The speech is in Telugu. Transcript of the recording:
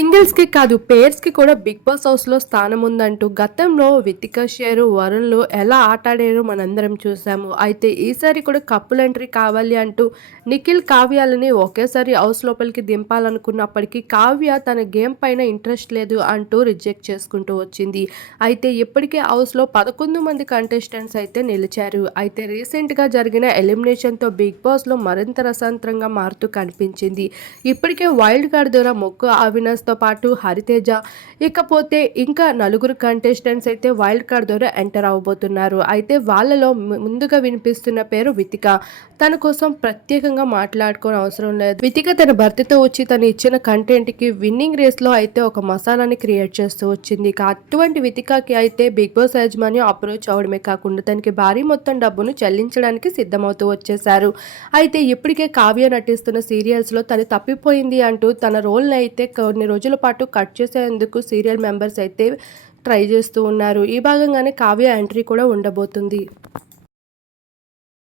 సింగిల్స్‌కి కాదు పెయిర్స్‌కి కూడా 'బిగ్ బాస్' హౌస్‌లో స్థానం ఉందంటూ గతంలో 'వితిక షేరు', 'వరుణ్‌లు ఎలా ఆటాడారో మనందరం చూసాము. అయితే ఈసారి కూడా కపుల్ ఎంట్రీ కావాలి అంటూ నిఖిల్, కావ్యలని ఒకేసారి హౌస్ లోపలికి దింపాలనుకున్నప్పటికీ కావ్య తన గేమ్ పైన ఇంట్రెస్ట్ లేదు అంటూ రిజెక్ట్ చేసుకుంటూ వచ్చింది. అయితే ఇప్పటికే హౌస్‌లో 11 మంది కంటెస్టెంట్స్ అయితే నిలిచారు. అయితే రీసెంట్‌గా జరిగిన ఎలిమినేషన్‌తో 'బిగ్ బాస్'లో మరింత రసవత్తరంగా మారుతూ కనిపించింది. ఇప్పటికే వైల్డ్ కార్డ్ ద్వారా మొక్కు అవినాష్‌తో పాటు హరితేజ, ఇకపోతే ఇంకా నలుగురు కంటెస్టెంట్స్ అయితే వైల్డ్ కార్డ్ ద్వారా ఎంటర్ అవ్వబోతున్నారు. అయితే వాళ్ళలో ముందుగా వినిపిస్తున్న పేరు వితిక. తన కోసం ప్రత్యేకంగా మాట్లాడుకోని అవసరం లేదు. వితిక తన భర్తతో వచ్చి తను ఇచ్చిన కంటెంట్‌కి విన్నింగ్ రేస్‌లో అయితే ఒక మసాలాని క్రియేట్ చేస్తూ వచ్చింది. ఇక అటువంటి వితికకి అయితే 'బిగ్ బాస్' యాజమాన్యం అప్రోచ్ అవ్వడమే కాకుండా తనకి భారీ మొత్తం డబ్బును చెల్లించడానికి సిద్ధమవుతూ వచ్చేశారు. అయితే ఇప్పటికే కావ్య నటిస్తున్న సీరియల్స్‌లో తను తప్పిపోయింది అంటూ తన రోల్‌ని అయితే కొన్ని రోజుల పాటు కట్ చేసేందుకు సీరియల్ మెంబర్స్ అయితే ట్రై చేస్తూ ఉన్నారు. ఈ భాగంగానే కావ్య ఎంట్రీ కూడా ఉండబోతుంది.